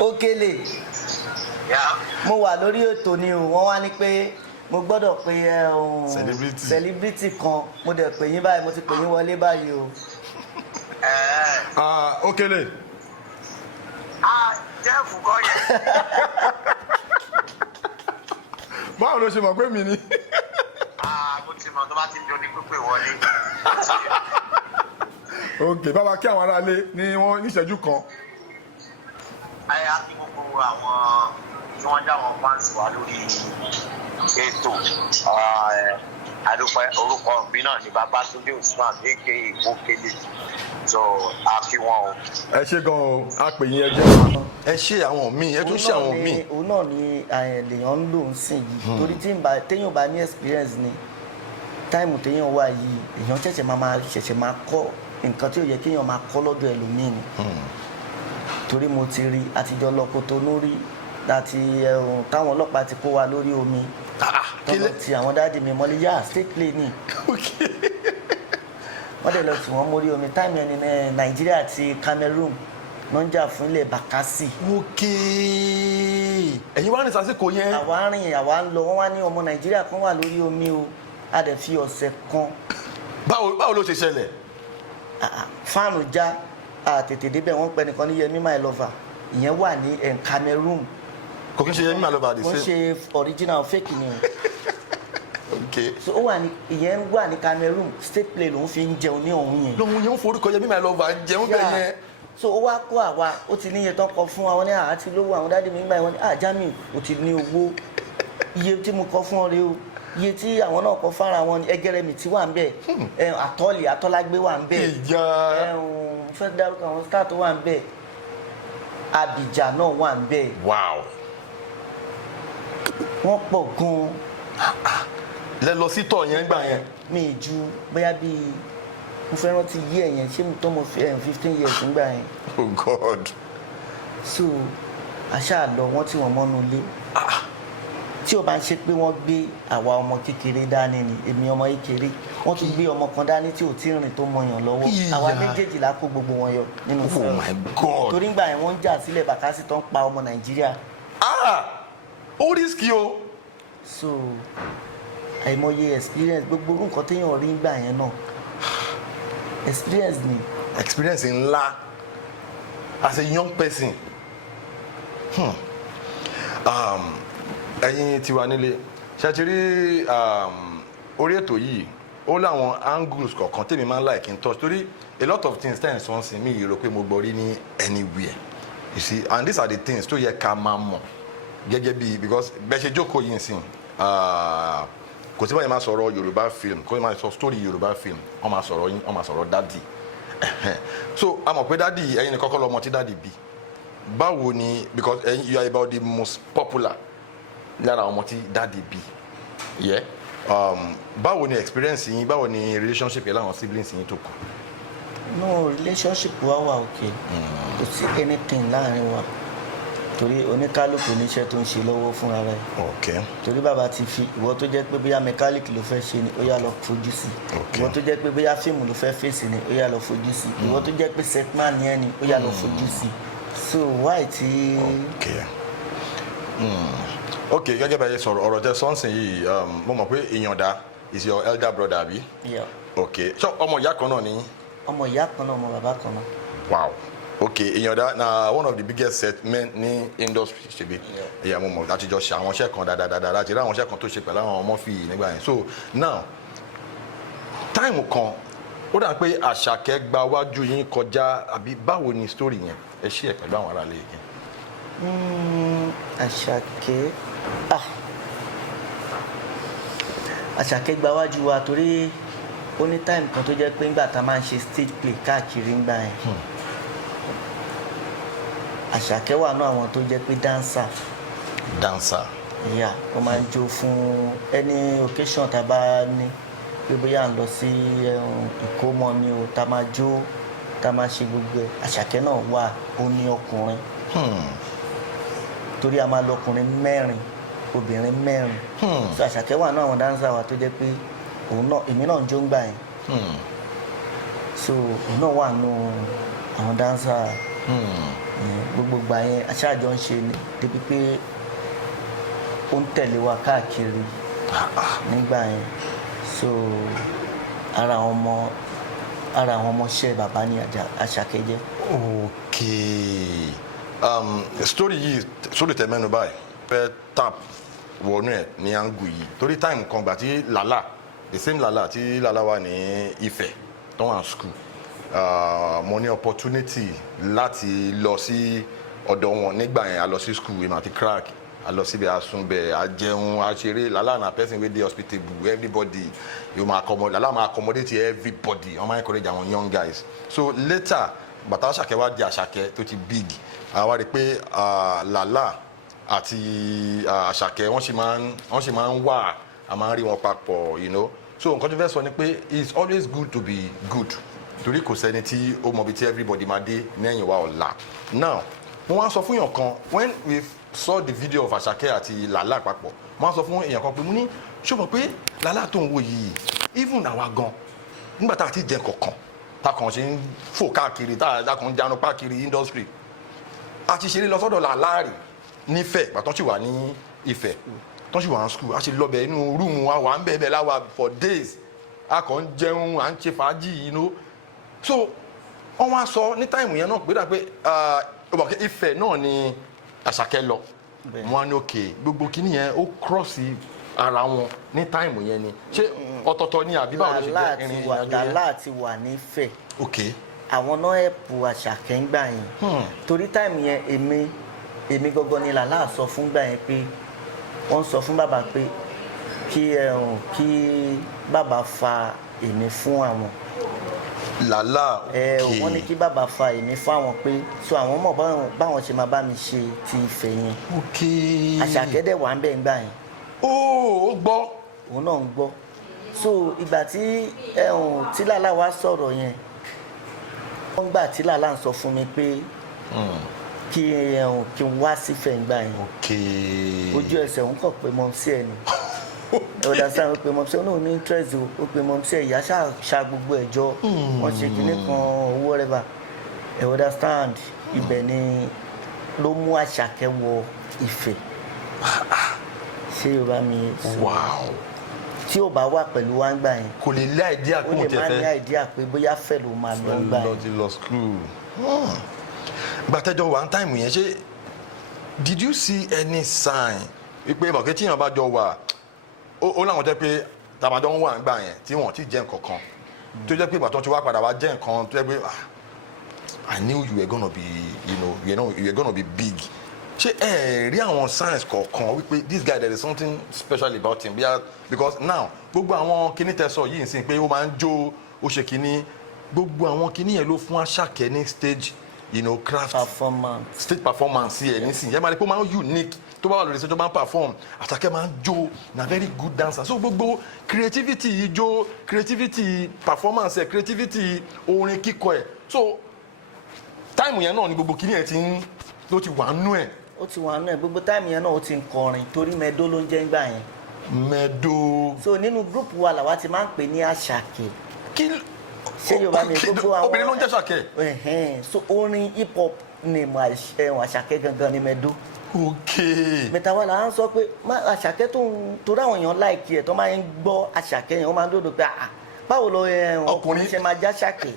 Okele. Mo wà lórí ètò ni o, wọ́n wá ní pé mo gbọ́dọ̀ pé celebrity kan, mo dẹ̀ pè yín báyìí, mo ti pè yín wọlé báyìí o. Okele. Jeff kọ́ yẹn. Báwo ló ṣe mọ̀ pé mi ni? Mo ti mọ̀ tó bá ti di oní pípé wọlé. Ok, bàbá kí àwọn aráalé ní wọ́n ní ìṣẹ́jú kan. Ayé á kí gbogbo àwọn tí wọ́n já wọn fáǹsì wá lórí ètò. Adúpẹ́ orúkọ mi náà ni Babátúndé Usman aka Okele. So a kí wọn o. Ẹ ṣé gan o, a pè yín ẹjẹ́. Ẹ ṣe àwọn míì, ẹ tún ṣe àwọn míì. Òun náà ni lèèyàn ń lò ń sìn yìí. Torí téèyàn bá ní experience ni táìmù téèyàn wà yìí, èèyàn ṣẹ̀ṣẹ̀ máa kọ́ nǹkan tí ó yẹ kéèyàn máa kọ́ lọ́dọ̀ ẹlòmíì ni. Torí mo ti rí àtijọ́ lọ Kotonu rí láti táwọn ọlọ́pàá ti kó wa lórí omi. Tọ́lọ́ ti àwọn dáàdì mi mọ́lé yá state play ni. Wọ́n dẹ̀ lọ tí wọ́n mórí omi táìmù ẹni Nàìjíríà àti Cameroon ló ń jà fún ilẹ̀ Bakassi. Ẹ̀yin wá ní sásìkò yẹn. Àwa ń lọ, wọ́n wá ní ọmọ Nàìjíríà kan wà lórí omi o. A dẹ̀ fi ọ̀sẹ̀ kan. Báwo ló ṣe ṣẹlẹ̀? Fáànù já tètè débẹ̀ wọ́n pẹ́ nìkan ní Yẹmí My Lover. Ìyẹn wà ní Cameroon. Kò kí n ṣe Yẹmí My Lover wọ́n ṣe original fake ni o. Okay. So ó wà ní ìyẹn wà ní Cameroon state play lòun fi ń jẹun ní ọ̀hún yẹn. Lòun yẹn ń forúkọ Yẹmí My Lover jẹun bẹ́ẹ̀ yẹn. So ó wá kó àwa ó ti níye tán kọ fún wa wọ́n ní àti lówó àwọn dáàdì mi nígbà yẹn wọ́n ní Jamiu ó ti ní owó iye tí mo kọ fún ọ rẹ o iye tí àwọn náà kọ fára wọn Ẹgẹrẹmì tí wà ń bẹ Atọ́lágbé wà ń bẹ fẹ́ dárúkọ àwọn star tó wà ń bẹ Abidjan náà wà ń bẹ. Wow. Wọ́n pọ̀ gan-an. Lẹ lọ sí tọ̀ yẹn gbà yẹn. Mi ju bóyá bíi mo fẹ́ rántí yí ẹ̀yẹn ṣé mo tó mo fi 15 years nígbà yẹn. Oh God. So àṣà lọ wọ́n tí wọ́n mọ́nú ilé. Tí o bá ń ṣe pé wọ́n gbé àwa ọmọ kékeré dání ni èmi ọmọ kékeré wọ́n tún gbé ọmọ kan dání tí ò tí rìn tó mọyàn lọ́wọ́ àwa méjèèjì la kó gbogbo wọn yọ nínú fẹ́ràn. Oh my God. Torí ngbà yẹn wọ́n ń jà sílẹ̀ Bakassi tó ń pa ọmọ Nàìjíríà. Ó risky o. So àìmọye experience gbogbo nǹkan téèyàn rí ngbà yẹn náà experience ni. Experience ńlá as a young person. Ẹ̀yin tiwa nílé ṣe ti rí orí ètò yìí ó láwọn angles kọ̀ọ̀kan tèmi máa ń like in touch torí a lot of things ten sọ ń sin mi rò pé mo gbọ́ rí ní anywhere you see and these are the things tó yẹ ká máa mọ̀ gẹ́gẹ́ bí because bẹ́ẹ̀ ṣe jókòó yìí sìn kò sí báyìí máa sọ̀rọ̀ Yorùbá film kò sí máa sọ story Yorùbá film wọ́n máa sọ̀rọ̀ yín wọ́n máa sọ̀rọ̀ dádì so a mọ̀ pé dádì ẹ̀yin ni kọ́kọ́ lọ́mọ tí dádì bí báwo ni because you are about the most popular lára ọmọ tí dádì bí yẹ báwo ni experience yín báwo ni relationship yẹn láwọn siblings yín tó kù. No relationship wa wà okay kò sí anything láàrin wa torí oníkálukú níṣẹ́ tó ń ṣe lọ́wọ́ fúnra rẹ̀. Okay. Torí bàbá ti fi ìwọ tó jẹ́ pé bóyá mẹkáníìkì ló fẹ́ ṣe ni ó yá lọ fojú sí. Ìwọ tó jẹ́ pé bóyá fíìmù ló fẹ́ fèsì ni ó yá lọ fojú sí. Ìwọ tó jẹ́ pé setman yẹn ni ó yá lọ fojú sí. So why ti. Okay gẹ́gẹ́ bá yẹ sọ̀rọ̀ ọ̀rọ̀ tẹ sọ́nsìn yìí mo mọ̀ pé Ìyàndá is your elder brother àbí. Yeah. Okay so ọmọ ìyá kan náà ni. Ọmọ ìyá kan náà ọmọ bàbá kan náà. Wow. Okay, Ìyàndá na one of the biggest set men ní industry ṣebi ẹ̀yà mo mọ̀ láti jọ ṣe àwọn iṣẹ́ kan dáadáa láti rí àwọn iṣẹ́ kan tó ṣe pẹ̀lú àwọn ọmọ fi nígbà yẹn so now time kan ó dà pé Àṣàkẹ́ gba wájú yín kọjá àbí báwo ni story yẹn ẹ ṣí ẹ pẹ̀lú àwọn aráàlú yẹn. Àṣàkẹ́ gba wájú wa torí ó ní time kan tó jẹ́ pé ńgbà tá a máa ń ṣe stage play káàkiri ńgbà yẹn. Àṣàkẹ́ wà náà àwọn tó jẹ́ pé dancer. Yeah, ó máa ń jó fún any occasion tá a bá ní pé bóyá à ń lọ sí ìkómọ ni o tá a máa jó tá a máa ṣe gbogbo ẹ̀. Àṣàkẹ́ náà wà ó ní ọkùnrin torí a máa lọ ọkùnrin 4 obìnrin 4 so Àṣàkẹ́ wà náà àwọn dancer wa tó jẹ́ pé òun náà èmi náà ń jó ń gbà yẹn so òun náà wà nù àwọn dancer gbogbo ìgbà yẹn aṣáájọ ń ṣe ni débi pé ó ń tẹ̀lé wa káàkiri nígbà yẹn so ara àwọn ọmọọṣẹ́ bàbá ní Àṣàkẹ́ jẹ́. Okay. Story yìí sórí tẹ mẹ́nu báyìí fẹ́ tap wọnú ẹ̀ ní angu yìí torí time kan gbà tí Lala the same Lala tí Lala wà ní Ifẹ̀ tó wà school mo ní opportunity láti lọ sí ọ̀dọ̀ wọn nígbà yẹn a lọ sí school ìmọ̀ àti crack a lọ síbi àsunbẹ̀ àjẹun àṣeré Lala na person wey dey hospitable everybody Lala máa accommodate everybody wọ́n máa encourage àwọn young guys so later bàtà Àṣàkẹ́ wá di Àṣàkẹ́ tó ti big àwa rí pé Lala àti Àṣàkẹ́ wọ́n sì máa ń wà a máa ń rí wọn papọ̀ you know so nǹkan tó fẹ́ sọ ni pé it's always good to be good torí kò sẹ́ni tí ó mọ̀ bí tí everybody máa dé lẹ́yìn wa ọ̀la now mo wá sọ fún èèyàn kan when we saw the video of Àṣàkẹ́ àti Lala papọ̀ mo wá sọ fún èèyàn kan pé mo ní ṣé o mọ̀ pé Lala tó ń wò yìí even àwa gan nígbà tá a ti jẹ kankan tá a kàn ṣe ń fò káàkiri tá a kàn ń jánu káàkiri industry a ti ṣeré lọ sọ́dọ̀ Lala rè nífẹ̀ẹ́ pàtó sì wà ní Ifẹ̀ tó sì wà ní school a ṣe lọ́bẹ̀ inú rúùmù wa wà ń bẹ̀ẹ̀ láwa for days a kàn ń jẹun à ń ṣe fàájì you know so wọ́n wá sọ ní táìmù yẹn náà pé dà pé Ifẹ̀ náà ni Àṣàkẹ́ lọ wọn ní òkè gbogbo kíní yẹn ó cross ara wọn ní táìmù yẹn ni ṣé ọ̀tọ̀ọ̀tọ̀ ni àbí báwo ló ṣe jẹ́ ìrìn ìrìnàjò yẹn. Lala ti wà nífẹ̀ okay àwọn náà ẹ̀pù Àṣàkẹ́ ń gbà yẹn torí táìmù yẹn èmi gangan ni Lala sọ fún gbà yẹn pé wọ́n sọ fún bàbá pé kí bàbá fa èmi fún àwọn. Lala okay wọ́n ní kí bàbá fa èmi fún àwọn pé so àwọn mọ̀ báwọn ṣe máa bá mi ṣe ti Ifẹ̀ yẹn. okay Àṣàkẹ́ dẹ̀ wà ń bẹ̀ ń gbà yẹn. ó gbọ́. òun náà ń gbọ́ so ìgbà tí Lala wá sọ̀rọ̀ yẹn wọ́n gbà tí Lala ń sọ fún mi pé kí n wá sífẹ̀ ń gbà yẹn ojú ẹsẹ̀ òun kàn pé mọ́ sí ẹ̀ ni ọ̀dà sáà ó pe mọ́ sí ẹ̀ náà ní interest ó pe mọ́ sí ẹ̀ ìyá ṣá gbogbo ẹ̀jọ́ wọ́n ṣe kinní kan owó rẹ̀ bá ẹ̀ understand ibẹ̀ ni ló mú Àṣàkẹ́ wọ Ifẹ̀ ṣé yorùbá mi sọ tí ò bá wà pẹ̀lú wa ń gbà yẹn kò lè lé àìdíà kó tẹ̀ fẹ́ ó lè má ní àìdíà pé bóyá fẹ́ ló máa lọ gbà yẹn. lọ school gbàtẹ́jọ́ wà ń táìmù yẹn ṣé did you see any sign wípé bàkẹ́ tí èèyàn bá jọ wà ó láwọn jẹ́ pé tàbájọ́ ń wà ń gbà yẹn tí wọ́n ti jẹ́ nǹkan kan tó jẹ́ pé ìgbà tí wá padà wá jẹ́ nǹkan tó jẹ́ pé I knew you were gonna be you were gonna be big ṣé ẹ rí àwọn signs kọ̀ọ̀kan wípé this guy there is something special about him because now gbogbo àwọn kinní tẹ̀sán yìí ń sìn pé ó máa ń jó ó ṣe kinní gbogbo àwọn kinní yẹn ló fún Àṣàkẹ́ ní stage craft stage performance yẹn nísìnyí ẹ máa rí pé ó máa ń unique tó bá wà lórí stage tó máa ń perform Àṣàkẹ́ máa ń jó na very good dancer so gbogbo creativity ijó creativity performance ẹ creativity orin kíkọ ẹ so táìmù yẹn náà ni gbogbo kinní yẹn ló ti wà nú ẹ. ó ti wà nú ẹ gbogbo táìmù yẹn náà ó ti ń kọrin torí mẹdó ló ń jẹ́ ńgbà yẹn. mẹdó. so nínú gúrùpù wa làwa ti máa ń pè ní Àṣàkẹ́. kí ṣé yorùbá mi gbogbo àwọn obìnrin ló ń jẹ́ Àṣàkẹ́. so orin hip hop ni Àṣàkẹ́ gangan ni mẹdó. ok. mẹ́ta wa là ń sọ pé Àṣàkẹ́ tó ń torí àwọn èèyàn láìkí ẹ̀ tó máa ń gbọ́ Àṣàkẹ́ yẹn wọ́n máa ń dòdò pé báwo ló ọkùnrin ṣe máa já Àṣàkẹ́.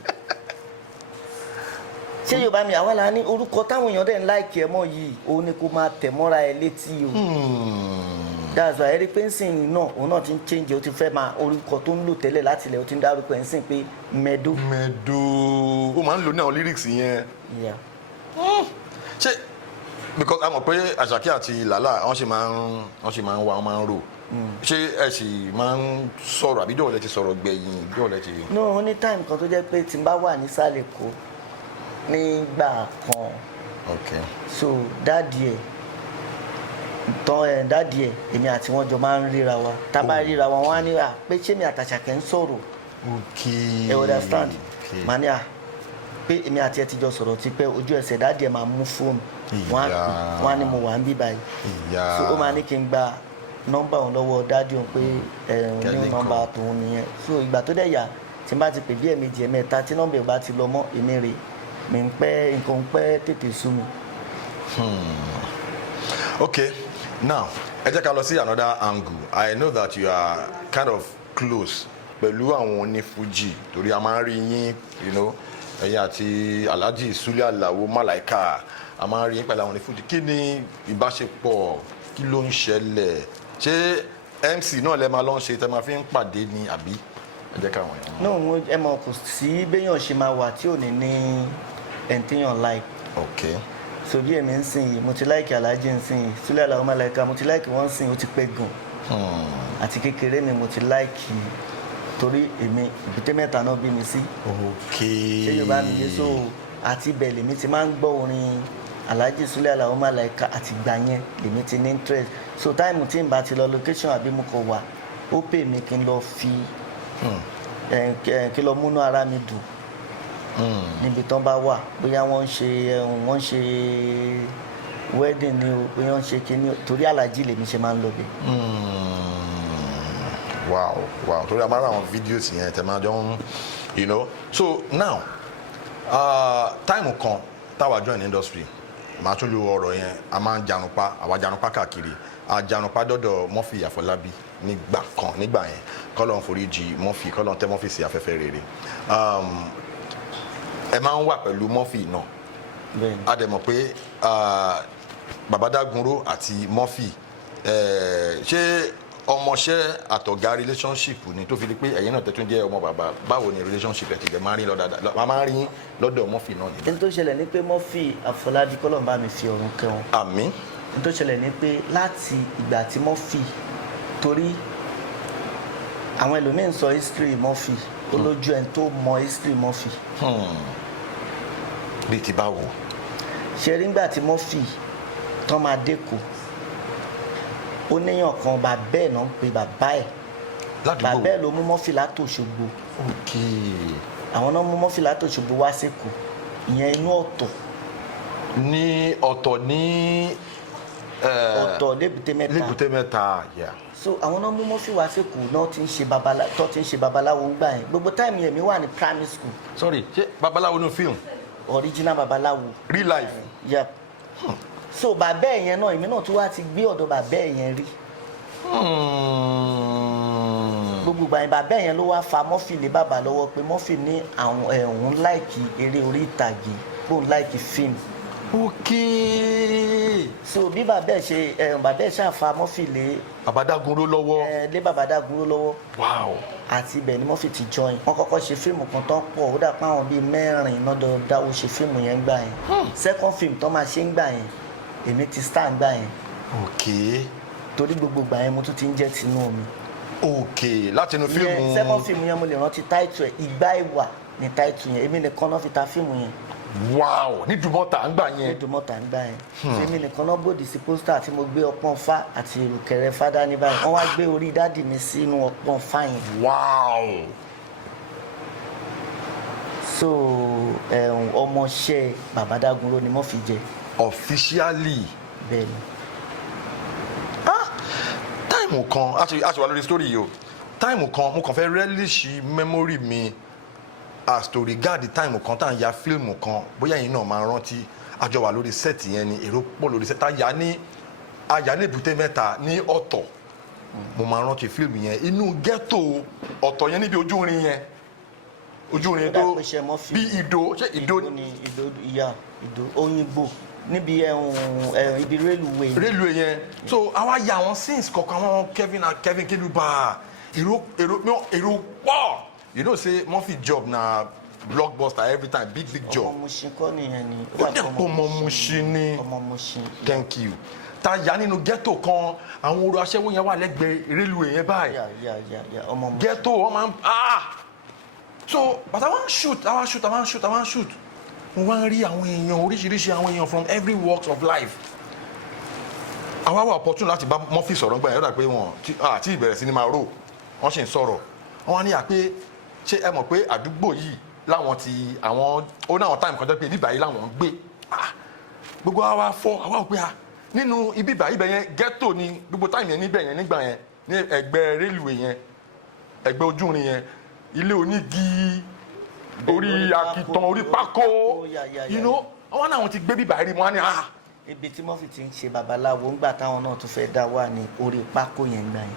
ṣé yorùbá mi àwa la ní orúkọ táwọn èèyàn dẹ̀ ń láìkí ẹ̀ mọ́ yìí òun ni kò máa tẹ̀ mọ́ra ẹ létí o. that's why ẹ̀rí pé ń sìn náà òun náà ti ń change ó ti fẹ́ máa orúkọ tó ń lò tẹ́lẹ̀ láti ilẹ̀ ó ti ń dárúkọ ẹ̀ ń sìn pé mẹ́dó. mẹ́dó ó máa ń lò ní àwọn lyrics yẹn. ṣé because a mọ̀ pé Àṣàkẹ́ àti Lala wọ́n ṣe máa ń wá wọ́n máa ń rò ṣé ẹ sì máa ń sọ̀rọ̀ àbí dọ̀ọ̀lẹ́ ti sọ̀rọ̀ gbẹ̀yìn dọ̀ọ̀lẹ́ ti. no ní time kan tó jẹ́ pé tí n bá wà nísàlẹ̀ kó nígbà kan so dáàdì ẹ̀ èmi àti wọn jọ máa ń ríra wa tá a bá ríra wa wọn á ní pé ṣé mi àtàṣàkẹ́ ń sọ̀rọ̀ ẹ understand màá ní pé èmi àti ẹ ti jọ sọ̀rọ̀ tí pé ojú ẹsẹ̀ dáàdì ẹ̀ máa mú fóònù wọn á ní mo wà ń bí báyìí so ó máa ní kí n gba nọ́mbà òun lọ́wọ́ dáàdì òun pé ní nọ́mbà tòun nìyẹn so ìgbà tó dẹ̀ yà tí n bá ti pè bí ẹ̀ẹ̀mejì ẹ̀mẹ́ta tí nọ́mbà ẹ̀ bá ti lọ mọ́ èmi rè mi ń pẹ́ nǹkan ń pẹ́ tètè sú mi. Okay, now ẹ jẹ́ ká lọ sí another angle. I know that you are kind of close pẹ̀lú àwọn onífújì torí a máa ń rí yín, you know, ẹ̀yin àti Alhaji Sule Alao Malaika a máa ń rí yín pẹ̀lú àwọn onífújì. Kí ni ìbáṣepọ̀, kí ló ń ṣẹlẹ̀? Ṣé MC náà lẹ máa lọ ṣe tẹ máa fi ń pàdé ni àbí? Ẹ jẹ́ káwọn yẹn. No, ẹ mọ̀ kò sí béèyàn ṣe máa wà tí ò ní ní ẹni téèyàn like. Okay. So bí èmi ń sìn yìí mo ti like Alhaji ń sìn yìí Sule Alao Malaika mo ti like wọ́n sìn ó ti pẹ́ gan. Àti kékeré mi mo ti like torí èmi Èbúté Mẹ́ta náà bí mi sí. Okay. Ṣé Yorùbá mi yé so àti ibẹ̀ lèmi ti máa ń gbọ́ orin Alhaji Sule Alao Malaika àti gbà yẹn lèmi ti ní interest. So táìmù tí n bá ti lọ location àbí mo kọ wà ó pè mí kí n lọ fi kí lọ múnú ara mi dùn níbi tán bá wà bóyá wọ́n ń ṣe wedding ni o bóyá wọ́n ń ṣe kíní torí Alhaji lèmi ṣe máa ń lọ bẹ̀. Wow torí a máa ń ra àwọn videos yẹn tẹ máa jọ ń you know. So now táìmù kan táwa join industry màá tún lo ọ̀rọ̀ yẹn a máa ń janunpa àwa janunpa káàkiri a janunpa dọ́dọ̀ Murphy Àfọlábí nígbà yẹn kọ́lọ́n foríjì Murphy kọ́lọ́n tẹ́ Murphy sí afẹ́fẹ́ rere. Ẹ máa ń wà pẹ̀lú Murphy náà a dẹ̀ mọ̀ pé Baba Dagunro àti Murphy ṣé ọmọọṣẹ́ àtọ̀gá relationship ni tó fi di pé ẹ̀yin náà tẹ́tún jẹ́ ọmọ bàbá báwo ni relationship ẹ̀ ti jẹ́ máa ń rí lọ́dọ̀ Murphy náà ni. ẹni tó ṣẹlẹ̀ ni pé Murphy Àfọlábí kọ́lọ́n bá mi fi ọ̀run kẹwọn. Àmín. ẹni tó ṣẹlẹ̀ ni pé láti ìgbà tí Murphy torí àwọn ẹlòmíín sọ history Murphy ó lójú ẹni tó mọ history Murphy. Bí ti báwo. ṣe rí ngbà tí Murphy tán máa dẹ́kọ̀ ó níyàn kan bàbá ẹ̀ náà ń pe bàbá ẹ̀ bàbá ẹ̀ ló mú Murphy látòṣogbo. àwọn náà mú Murphy látòṣogbo wá sẹ́kọ̀ọ́ ìyẹn inú ọ̀tọ̀. ní ọ̀tọ̀ ní ọ̀tọ̀ l'Ébùté Mẹ́ta. Yeah. So àwọn náà mú Murphy wá sẹ́kọ̀ọ́ náà ti ń ṣe babaláwo ń gbà yẹn gbogbo táìmù yẹn mi wà ní primary school. Sorry ṣé babaláwo ní film. Original babaláwo. Real life. Yep. So bàbá ẹ̀ yẹn náà èmi náà tún wá ti gbé ọ̀dọ̀ bàbá ẹ̀ yẹn rí. gbogbo ìgbà yẹn bàbá ẹ̀ yẹn ló wá fa Murphy lé bàbá lọ́wọ́ pé Murphy ní àwọn ẹ̀hún láìkì eré orí ìtàgé bóun láìkì fíìmù. Okay. So bí bàbá ẹ̀ ṣàfa Murphy lé Baba Dagunro lọ́wọ́. lé Baba Dagunro lọ́wọ́. Wow. àti ibẹ̀ ni Murphy ti join. wọ́n kọ́kọ́ ṣe fíìmù kan tán pọ̀ ó dà pé àwọn bíi mẹ́rin náà dáwọ́ ṣe fíìmù yẹn gbà yẹn. second film tán máa ṣe ń gbà yẹn èmi ti star gbà yẹn. Okay. torí gbogbo gbà yẹn mo tún ti ń jẹ́ tinú omi. Okay láti inú fíìmù. second film yẹn mo lè rántí title ẹ̀ Ìgbà Ìwà ni title yẹn èmi nìkan náà fi ta fíìmù yẹn. Wow ní Dùmọ̀tà ń gbà yẹn. ní Dùmọ̀tà ń gbà yẹn. èmi nìkan náà bòdì sí pósítà tí mo gbé ọpọ́n fá àti ìrùkẹ̀rẹ̀ fádá ní báyìí wọ́n wá gbé orí dádì mi sínú ọpọ́n fá yẹn. Wow. So ọmọọṣẹ́ Baba Dagunro ni Murphy jẹ. Officially. Bẹ́ẹ̀ni. Táìmù kan a ṣe wà lórí story yìí o táìmù kan mo kàn fẹ́ relish memory mi as to regard the time kan tá à ń ya fíìmù kan bóyá yìí náà máa rántí àjọ wà lórí set yẹn ni èrò pọ̀ lórí set àyà ní Èbúté Mẹ́ta ní ọ̀tọ̀ mo máa rántí fíìmù yẹn inú ghetto ọ̀tọ̀ yẹn níbi ojú irin yẹn tó bí ìdó ṣé ìdó ni ìdó Òyìnbó níbi ibi railway yẹn so àwa ya àwọn scenes kọ̀ọ̀kan àwọn Kevin Keluba èrò pọ̀. You know say Murphy job na blockbuster every time big job. ọmọ Mushin kọ́ nìyẹn ni. ó dẹ̀ pọ̀ ọmọ Mushin ni. ọmọ Mushin. Thank you. ta yà nínú ghetto kan àwọn orò aṣẹ́wó yẹn wà lẹ́gbẹ̀ẹ́ railway yẹn báyìí. ọmọ Mushin. Ghetto wọ́n máa ń so but àwọn shoot mo wá ń rí àwọn èèyàn oríṣiríṣi àwọn èèyàn from every walks of life. àwa wà opportunity láti bá Murphy sọ̀rọ̀ gbà yẹn ó dà pé wọn àti ìbẹ̀rẹ̀ sí ni máa rò wọ́n sì ń sọ̀rọ̀ wọ́n wá ní àpé ṣé ẹ mọ̀ pé àdúgbò yìí láwọn ti àwọn ó náwọn táìmù kan jẹ́ pé ibíbà yìí láwọn ń gbé gbogbo àwa fọ́ àwa ò pé nínú ibíbà ibẹ̀ yẹn ghetto ni gbogbo táìmù yẹn níbẹ̀ yẹn nígbà yẹn ní ẹgbẹ́ rélùwé yẹn ẹgbẹ́ ojúrin yẹn ilé onígi orí akitan orí pákó you know àwọn náà ti gbé bíbá rí wọn ni ibi tí Murphy ti ń ṣe babaláwo ńgbà táwọn náà tún fẹ́ dá wà ní orí pákó yẹn gbà yẹn.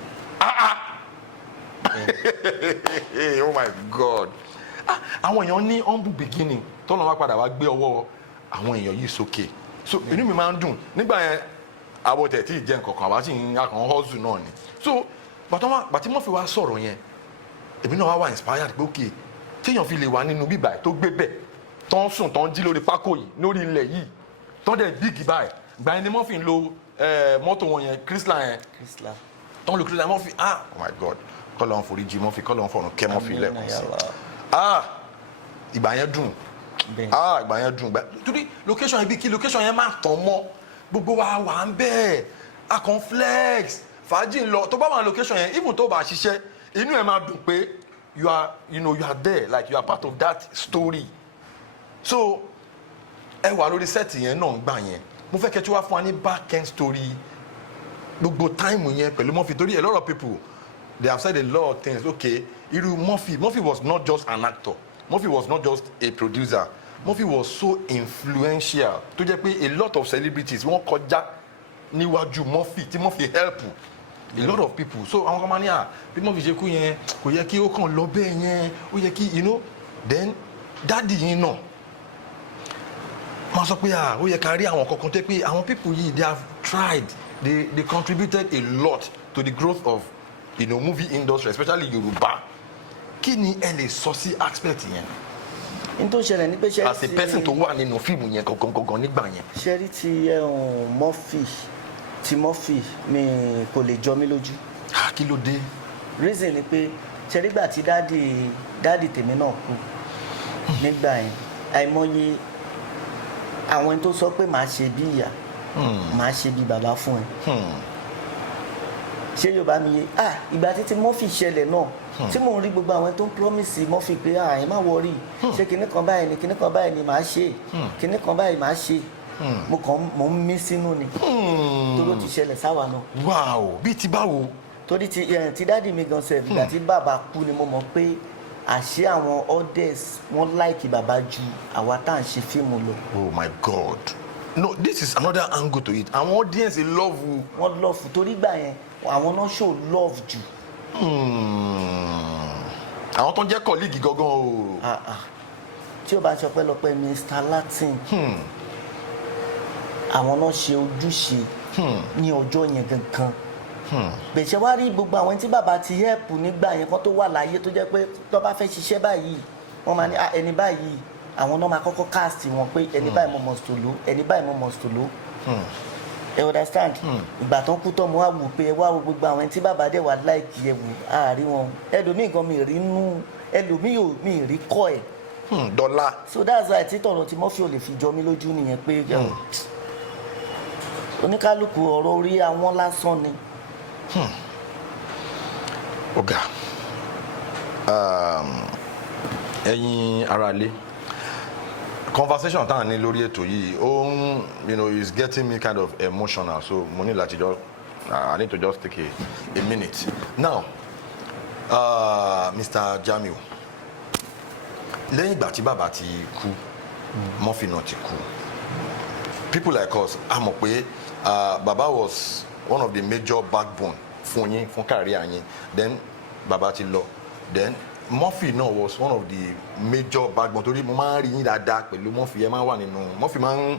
Oh my God àwọn èèyàn ní humble beginning tọ́lọ́ wá padà wá gbé ọwọ́ àwọn èèyàn yìí sókè so inú mi máa ń dùn nígbà yẹn àwọn tẹ̀ tí ì jẹ́ nǹkan kan àwa sì ń akàn hustle náà ni so bàtí Murphy wá sọ̀rọ̀ yẹn èmi náà wá inspired pé okay téèyàn fi lè wà nínú bíbà tó gbé bẹ̀ tó ń sùn tó ń jí lórí pákó yìí lórí ilẹ̀ yìí tó ń dẹ̀ bíìgì báyìí gbà yẹn ni Murphy ń lo mọ́tò wọn yẹn Chrysler yẹn tó ń lo Chrysler Murphy oh my God kọ́ lọ́n foríjì Murphy kọ́ lọ́n fọ̀rùn kẹ́ Murphy lẹ́kùn sí ìgbà yẹn dùn ìgbà yẹn dùn torí location yẹn bí kí location yẹn má tàn mọ́ gbogbo wa wà ń bẹ́ẹ̀ a kàn flex fàájì ń lọ tó bá wà ní location yẹn even tó bá ṣiṣẹ́ inú ẹ̀ máa dùn pé you are there like you are part of that story so ẹ wà lórí set yẹn náà gbà yẹn mo fẹ́ kẹ́ tí wàá fún wa ní back end story gbogbo time yẹn pẹ̀lú Murphy torí a lot of people they have said a lot of things okay irú Murphy was not just an actor Murphy was not just a producer Murphy was so influential tó jẹ́ pé a lot of celebrities wọ́n kọjá níwájú Murphy tí Murphy help a lot of people so àwọn kan máa ní bí Murphy ṣe kú yẹn kò yẹ kí ó kàn lọ bẹ́ẹ̀ yẹn ó yẹ kí then dáàdì yín náà máa sọ pé ó yẹ ká rí àwọn kankan tó pé àwọn people yìí they have tried they contributed a lot to the growth of movie industry especially Yoruba kí ni ẹ lè sọ sí aspect yẹn. n tó ṣẹlẹ̀ ní pé ṣe as a person tó wà nínú fíìmù yẹn gangan nígbà yẹn. ṣe rí ti Murphy mi kò lè jọ mí lójú. kí ló dé. reason ni pé ṣe rí gbà tí dáàdì tèmi náà kú nígbà yẹn àìmọye àwọn tó sọ pé màá ṣe bí ìyá màá ṣe bí bàbá fún ẹ ṣé Yorùbá mi yé ìgbà títí Murphy ṣẹlẹ̀ náà tí mò ń rí gbogbo àwọn tó ń promise Murphy pé ẹ má worry ṣé kinní kan báyìí ni kinní kan báyìí ni màá ṣe kinní kan báyìí màá ṣe mò ń mí sínú ni torí ó ti ṣẹlẹ̀ sáwa náà. wow bíi ti báwo. torí ti dáàdì mi gan sef ìgbà tí bàbá kú ni mo mọ̀ pé àṣé àwọn audience wọ́n láìkì bàbá ju àwa tá à ń ṣe fíìmù lọ. oh my God no this is another angle to it àwọn audience love you. wọ́n love torí gbà yẹn àwọn náà show love jù. àwọn tó ń jẹ́ colleague gangan o. tí o bá ṣe ọpẹ́lọpẹ́ Mr. Latin àwọn náà ṣe ojúṣe ní ọjọ́ yẹn gangan. bẹ̀ṣẹ̀ wá rí gbogbo àwọn tí bàbá ti help nígbà yẹn kan tó wà láyé tó jẹ́ pé tó bá fẹ́ ṣiṣẹ́ báyìí wọ́n máa ní ẹni báyìí àwọn náà máa kọ́kọ́ cast wọn pé ẹni báyìí mo must to lò ẹni báyìí mo must to lò. ẹ understand ìgbà tó ń kú tọ́ mo wá wò pé ẹ wá wo gbogbo àwọn tí bàbá dẹ̀ wà láìkí ẹ wò àárín wọn ẹlòmíì gan mi rí nú ẹlòmíì ò mi rí kọ́ ẹ̀. dọ́là. so that's why tí tọ̀rọ̀ tí Murphy ò lè fi jọ mí lójú nìyẹn pé oníkálukú ọ̀rọ̀ orí àwọn lásán ni. ọ̀gá ẹ̀yin aráalé conversation tá à ní lórí ètò yìí ó is getting me kind of emotional so mo ní láti I need to just take a minute now Mr. Jamiu lẹ́yìn ìgbà tí bàbá ti kú Murphy náà ti kú people like us a mọ̀ pé bàbá was one of the major backbone fún yín fún career yín then bàbá ti lọ then Murphy náà was one of the major backbone torí mo máa ń rí yín dáadáa pẹ̀lú Murphy ẹ máa ń wà nínú Murphy máa ń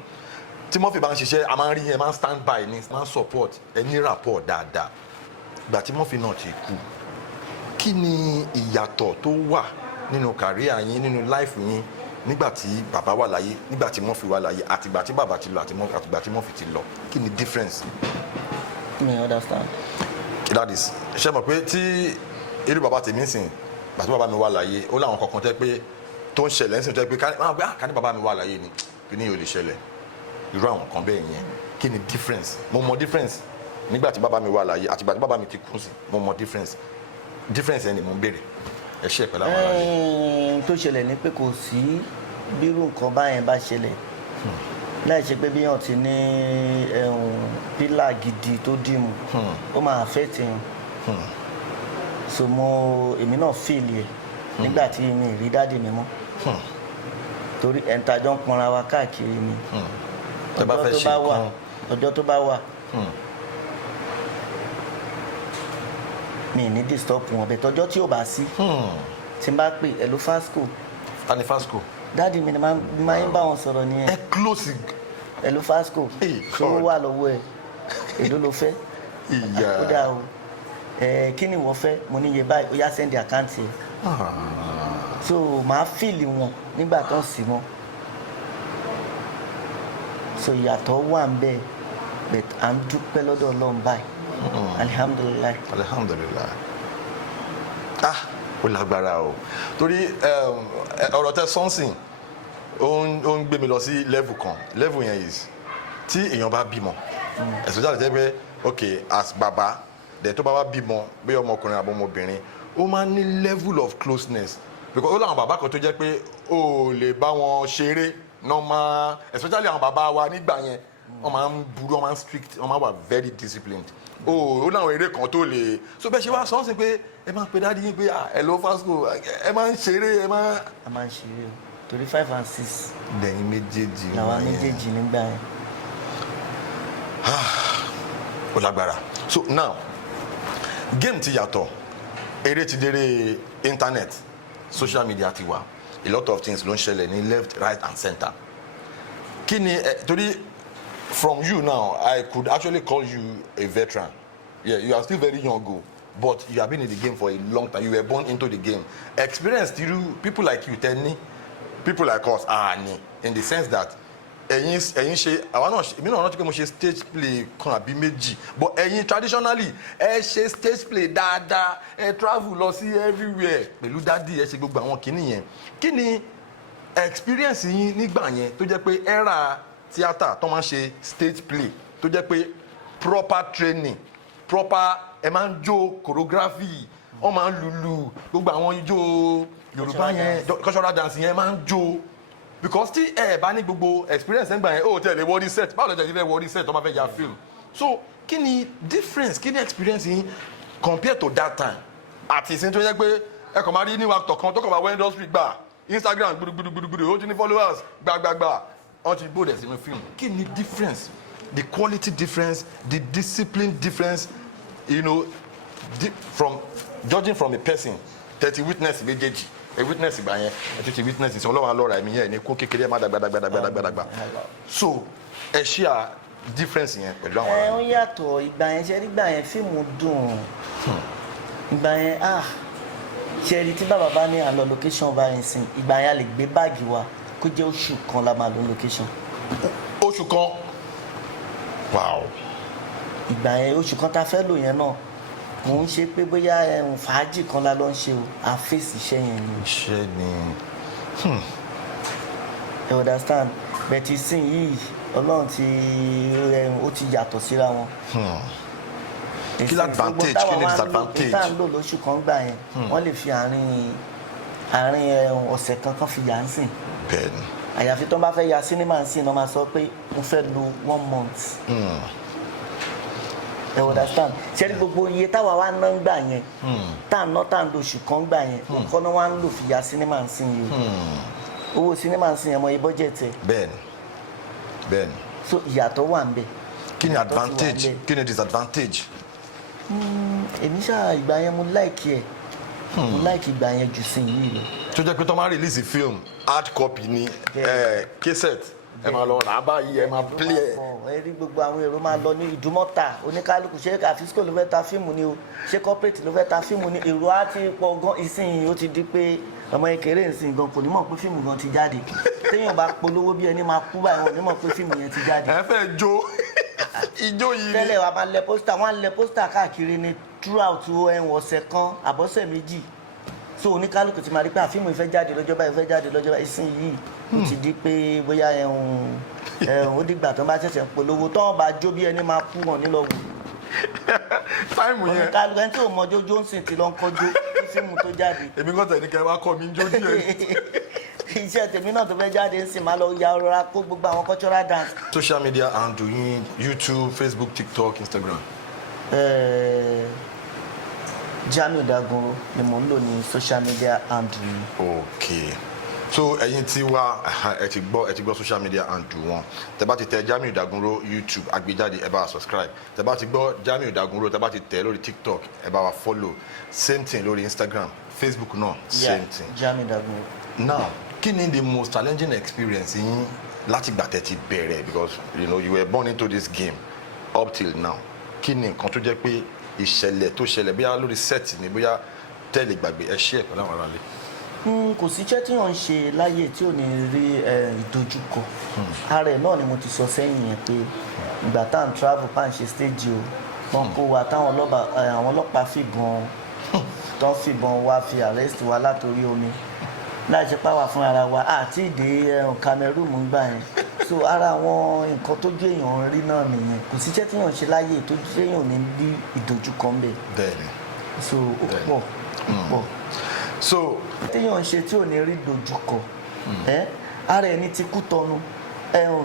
tí Murphy bá ń ṣiṣẹ́ a máa ń rí yín ẹ máa ń stand by ní máa ń support ẹ ní rapport dáadáa ìgbà tí Murphy náà ti kú kí ni ìyàtọ̀ tó wà nínú career yín nínú life yín nígbà tí bàbá wà láyé nígbà tí Murphy wà láyé àtìgbà tí bàbá ti lọ àtìgbà tí Murphy ti lọ kí ni difference. me understand. that is ṣe mọ̀ pé tí irú bàbá tèmi ń sìn gbàtí bàbá mi wà láyé ó láwọn kankan tẹ́ pé tó ń ṣẹlẹ̀ ń sìn tẹ́ pé ká ní bàbá mi wà láyé ni kí ni yóò lè ṣẹlẹ̀ irú àwọn kan bẹ́ẹ̀ yẹn kí ni difference mo mọ difference nígbà tí bàbá mi wà láyé àtìgbà tí bàbá mi ti kú sí mo mọ difference yẹn ni mo ń béèrè ẹ ṣe pẹ̀lú àwọn aráàlú. tó ṣẹlẹ̀ ni pé kò sí bírú nǹkan báyẹn bá ṣẹlẹ̀ láì ṣe pé bíyàn ti ní pílà gidi tó dìmú ó máa affect yẹn so èmi náà feel ẹ nígbà tí mi rí dáàdì mi mọ́ torí ẹ̀ńtàjọ́ ń pọnra wa káàkiri ni ọjọ́ tó bá wà mi ní disturb wọn bẹ̀ tọ́jọ́ tí ò bá sí tí n bá pè ẹ̀lú Fasco. Tani Fasco? dáàdi mi ni máa ń bá wọn sọ̀rọ̀ nìyẹn. ẹ close. ẹ̀lú Fasco ṣòwò wà lọ́wọ́ ẹ̀ èló ló fẹ́ ó dáa o kí ni ìwọ fẹ́ mo ní iye báyìí ó yá sẹ́ndì àkáǹtì ẹ̀ so màá fìlì wọn nígbà tó ń sì mọ́ so ìyàtọ̀ wà ń bẹ́ẹ̀ but à ń dúpẹ́ lọ́dọ̀ Ọlọ́run báyìí alihamudulilayi. Ó lágbára o torí ọ̀rọ̀ tẹ sọ́nsìn ó ń gbé mi lọ sí level kan level yẹn is tí èèyàn bá bímọ especially tẹ́ pé ok as baba dẹ̀ tó bá wá bímọ bí ọmọkùnrin àbọ̀ ọmọbìnrin ó máa ń ní level of closeness because ó láwọn bàbá kan tó jẹ́ pé ó lè bá wọn ṣeré normal especially àwọn bàbá wa nígbà yẹn wọ́n máa ń burú wọ́n máa ń strict wọ́n máa wà very disciplined ó láwọn eré kan tó lè so bẹ́ẹ̀ ṣe wá sọ́nsìn pé ẹ máa pe dáàdi yín pé ẹ lọ Fasco ẹ máa ń ṣeré ẹ máa. a máa ń ṣeré o torí 5 and 6. lẹ́yìn méjèèjì. làwọn méjèèjì nígbà yẹn. ó lágbára so now game ti yàtọ̀ eré ti déré internet social media ti wà a lot of things ló ń ṣẹlẹ̀ ní left right and center kí ni torí from you now I could actually call you a veteran yeah you are still very young o. But you have been in the game for a long time. You were born into the game. Experience through people like you, Tenny, people like us, in the sense that ẹ̀yin ṣe àwọn náà èmi náà rántí pé mo ṣe stage play kan àbí méjì but ẹ̀yin traditionally ẹ ṣe stage play dáadáa ẹ travel lọ sí everywhere pẹ̀lú dádì ẹ ṣe gbogbo àwọn kìíní yẹn kí ni experience yín nígbà yẹn tó jẹ́ pé era theatre tó máa ń ṣe stage play tó jẹ́ pé proper training proper ẹ máa ń jó choreography wọ́n máa ń lùlù gbogbo àwọn ijó yorùbá yẹn cultural dance yẹn máa ń jó because tí ẹ bá ní gbogbo experience ẹ̀ ń gbà yẹn ó tẹ̀lé wọ́ọ́dí set báwo lọ́jà ti fẹ́ wọ́ọ́dí set tó máa fẹ́ ya film so kí ni difference kí ni experience yín compared to that time àti ìsìn tó yẹ pé ẹ kàn máa rí new actor kan tó kàn máa wọ industry gbà Instagram gbùdùgbùdùgbùdù ó ti ní followers gbàgbàgbà wọ́n ti bóde sínú film kí ni difference the quality difference the discipline difference you know from judging from a person 30 witness méjèèjì a witness ìgbà yẹn ẹ tún ti witness ìsìn ọlọ́run alọ́ra ẹ̀mí yẹn ní kó kékeré ẹ̀ má dàgbàdàgbàdàgbàdàgbà so ẹ share difference yẹn pẹ̀lú àwọn ará. ó yàtọ̀ ìgbà yẹn ṣe nígbà yẹn fíìmù dùn ìgbà yẹn ṣe rí tí bàbá bá ní àlọ́ location bá yẹn sìn ìgbà yẹn a lè gbé báàgì wa kó jẹ́ oṣù kan la máa lọ location. oṣù kan wow. ìgbà yẹn oṣù kan tá a fẹ́ lò yẹn náà mò ń ṣe pé bóyá fàájì kan la lọ ń ṣe o àfẹ́sì iṣẹ́ yẹn ni. iṣẹ́ ni. you understand bẹ̀tì sìn yìí ọlọ́run ó ti yàtọ̀ síra wọn. kí l'advantage kí ni disadvantage. ìta ń lò lóṣù kan gbà yẹn wọ́n lè fi àárín ọ̀sẹ̀ kankan fi yà ń sìn. bẹ́ẹ̀ni. àyàfi tó ń bá fẹ́ ya sinimá ń sìn náà máa sọ pé mo fẹ́ lo 1 month. You understand ṣe ní gbogbo iye táwa wá ná ń gbà yẹn tá à ń ná tá à ń lo oṣù kan gbà yẹn nǹkan náà wá ń lò fi ya sinimá ń sìn yìí owó sinimá ń sìn yẹn mọ iye bọ́jẹ̀tì ẹ̀. bẹ́ẹ̀ni. so ìyàtọ̀ wà ń bẹ. kí ni advantage kí ni disadvantage. èmi ṣáà ìgbà yẹn mo láìkí ẹ̀ mo láìkí ìgbà yẹn jù sí yìí lọ. tó jẹ́ pé tó máa release film hard copy ní cassette ẹ máa lọ rà á báyìí ẹ máa play ẹ. ẹ rí gbogbo àwọn èrò máa lọ ní ìdúmọ̀tà oníkálukú ṣé àfisco ló fẹ́ ta fíìmù ni o ṣé corporate ló fẹ́ ta fíìmù ni èrò á ti pọ̀ gan ìsìn ó ti di pé ọmọ ìkéré ìsìn gan kò ní mọ̀ pé fíìmù gan ti jáde téèyàn bá polówó bí ẹni máa kú báyìí wọn ò ní mọ̀ pé fíìmù yẹn ti jáde. ẹ fẹ́ jó ijó yìí. tẹ́lẹ̀ wa máa lẹ pósítà wọ́n á lẹ pósítà káàkiri ni throughout ọ̀sẹ̀ kan àbọ̀sẹ̀ méjì so oníkálukú ti máa rí pé àfíìmù ìfẹ́ jáde lọ́jọ́ báyìí ìfẹ́ jáde lọ́jọ́ báyìí ìsìn yìí ó ti di pé bóyá ó dìgbà tó ń bá ṣẹ̀ṣẹ̀ polówó tó ń bá jó bí ẹni máa kú wọn nílọ wù. táìmù yẹn oníkálukú ẹni tí ò mọjó Johnson ti lọ ń kọjú kí fíìmù tó jáde. èmi kàn tẹ̀ ní kẹ́ wá kọ́ mi jó díẹ̀. iṣẹ́ tèmi náà tó fẹ́ jáde ń sìn máa lọ ya ọ̀rọ̀ kó gbogbo àwọn cultural dance. social media handle yín YouTube Facebook TikTok Instagram. Jamiu Dagunro ni mò ń lò ní social media handle mi. okay so ẹ̀yin tí wá ẹ ti gbọ́ social media handle wọn tẹ́ bá ti tẹ Jamiu Dagunro YouTube àgbéjáde ẹ bá wa subscribe tẹ́ bá ti gbọ́ Jamiu Dagunro tẹ́ bá ti tẹ lórí TikTok ẹ bá wa follow same thing lórí Instagram Facebook náà same thing. Jamiu Dagunro. Now kí ni the most challenging experience yín láti gbà tẹ́ ti bẹ̀rẹ̀ because you were born into this game up till now kí ni nǹkan tó jẹ́ pé ìṣẹ̀lẹ̀ tó ṣẹlẹ̀ bóyá lórí set ni bóyá tẹ́lẹ̀ gbàgbé ẹ ṣe ẹ̀kọ́ láwọn aráàlú. Kò sí iṣẹ́ tí wọ́n ń ṣe láyé tí ò ní rí ìdojúkọ ara ẹ̀ náà ni mo ti sọ sẹ́yìn yẹn pé ìgbà tá à ń travel pa à ń ṣe stage o wọn kó wa táwọn ọlọ́pàá fìbọn wá fi arrest wa látòrí omi láì ṣe páwà fún ara wa àti ìdè Cameroon gbà yẹn so ara àwọn nǹkan tó jẹ́ èèyàn rí náà nìyẹn kò sí iṣẹ́ tí wọ́n ń ṣe láyé tó jẹ́ èèyàn ní rí ìdojúkọ ń bẹ̀. Bẹ́ẹ̀ni. So ó pọ̀. So téèyàn ń ṣe tí ò ní rí dojúkọ ara ẹni ti Kútọ̀nù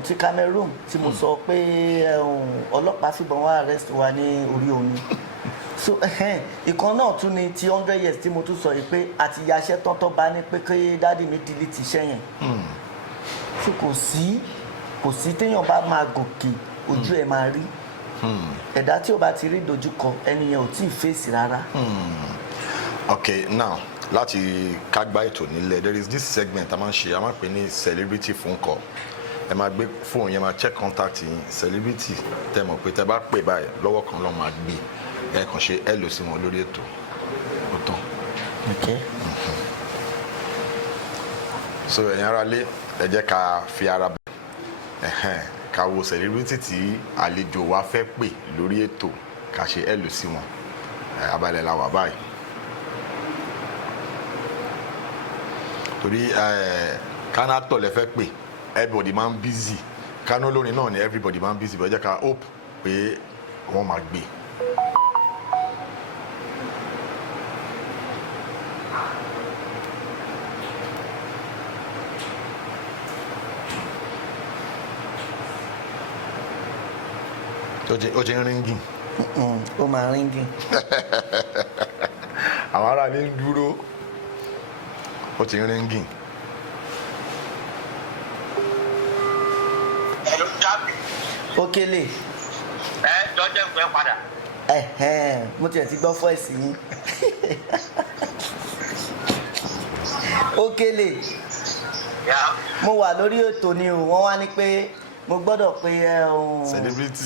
ti Cameroon tí mo sọ pé ọlọ́pàá fìbọn wá arrest wa ní orí omi so ìkan náà tún ni ti 100 years tí mo tún sọ yìí pé àti yaṣẹ́ tọ́tọ́ bá ní pé kí dáàdì mi delete iṣẹ́ yẹn so kò sí téèyàn bá máa gòkè ojú ẹ̀ máa rí ẹ̀dá tí ó bá ti rí dojúkọ ẹni yẹn ò tí ì fèsì rárá. Okay, now láti kágbá ètò nílẹ̀ there is this segment a máa ń ṣe a máa ń pè ní celebrity phone call ẹ máa gbé fóònù yẹn máa check contact yín celebrity tẹ́ mọ̀ pé tẹ́ bá pè báyìí lọ́wọ́ kan lọ́ọ́ máa gbé ẹ kàn ṣe ẹ lò sí wọn lórí ètò ó tán. Okay. So ẹ̀yin ará lé ẹ jẹ́ ká fi ara bẹ̀ ká wo celebrity tí àlejò wa fẹ́ pè lórí ètò ká ṣe ẹ lò sí wọn abalẹ̀ la wà báyìí. Torí kánà tọ̀ lẹ fẹ́ pè everybody máa ń busy kánà olórin náà ni everybody máa ń busy bẹ́ẹ̀ jẹ́ ká hope pé wọ́n máa gbé. ó ti ń ríngì. ó máa ríngì. àwọn ará ní dúró ó ti ń ríngì. ẹ̀rọ jáde. Òkèlè. Jọ́jẹ́ ìpẹ́ padà. Mo tiẹ̀ ti gbọ́ fọ́ọ̀sì yín. Òkèlè. Mo wà lórí ètò ni o wọ́n wá ní pé mo gbọ́dọ̀ pe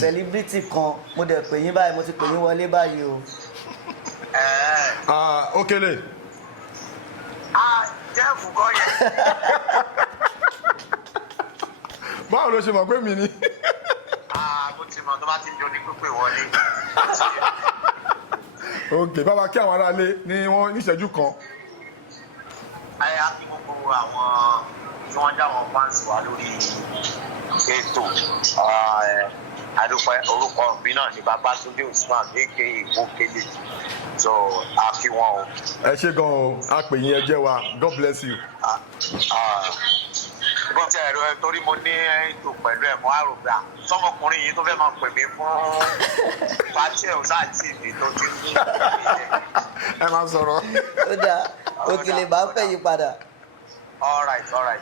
celebrity kan mo dẹ̀ pè yín báyìí mo ti pè yín wọlé báyìí o. Òkèlè. Jeff kọ́ yẹn. Báwo ló ṣe mọ̀ pé mi ni? Mo ti mọ̀ tó bá ti ń jọ ní pípé wọlé. Ok, bàbá kí àwọn aráalé ní wọ́n níṣẹ́jú kan. Ayé á kí gbogbo àwọn tí wọ́n já wọn fáǹsì wá lórí ètò àdúpẹ́ orúkọ mi náà ní Babátúndé Usman aka Òkèlè so a fi wọn o. Ẹ ṣé gan o a pè yín ẹ jẹ́ wa God bless you. bó ti ẹ̀rọ torí mo ní ètò pẹ̀lú ẹ̀ mọ́ àrògbà sọmọkùnrin yìí tó fẹ́ máa pè mí fún pàṣẹ ọ̀sáàtì ìdí tó ti ń bí. Ẹ máa sọ̀rọ̀. Ó dáa Òkèlè bá fẹ́ yí padà. All right.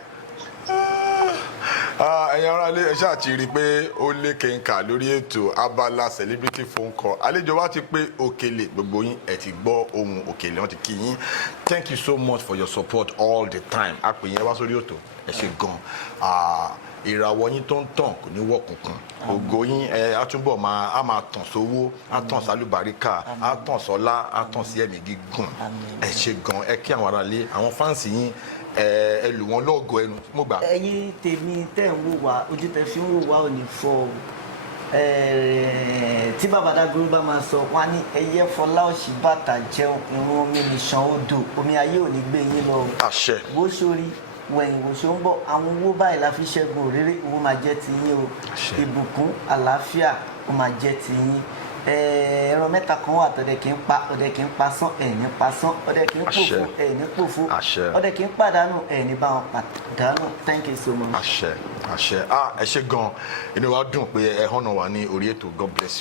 Ẹ̀yin ará ilé ẹ ṣáà ti rí i pé ó lé kẹ̀ǹkà lórí ètò abala celebrity phone call àlejò wa ti pé Òkèlè gbogbo yín ẹ ti gbọ́ ohun Òkèlè wọn ti kí yín thank you so much for your support all the time a pè yín wá sórí ètò ẹ ṣé gan ìràwọ̀ yín tó ń tàn kò ní wọ̀ kankan ògo yín á túbọ̀ máa tàn sówó á tàn sálùbáríkà á tàn sọ́lá á tàn sí ẹ̀mí gígùn ẹ ṣé gan ẹ kí àwọn ará ilé àwọn fáǹsì yín ẹ lù wọn lọ́gọ ẹnu mo gbà. Ẹ̀yin tèmi tẹ́ ń wò wá ojú tẹ́ fi ń wò wá ò ní fọ́ tí bàbá Dagunro bá máa sọ wá ní ẹyẹ fọlá òṣì bàtà jẹun irun omi nìṣàn odò omi ayé ò ní gbé yín lọ. Àṣẹ. bó sórí wẹ̀yìn wò ṣó ń bọ̀ àwọn owó báyìí la fi ṣẹ́gun òréré owó máa jẹ́ ti yín o ìbùkún àlàáfíà ó máa jẹ́ ti yín ẹran mẹ́ta kan wà tọ́dẹ̀ kì í pa ọdẹ kì í pa sán ẹ̀ní pa sán ọdẹ kì í pòfo ẹ̀ní pòfo ọdẹ kì í pàdánù ẹ̀ní bá wọn pàdánù thank you so much. Àṣẹ ẹ ṣé gan inú wa dùn pé ẹ hànà wà ní orí ètò God bless you.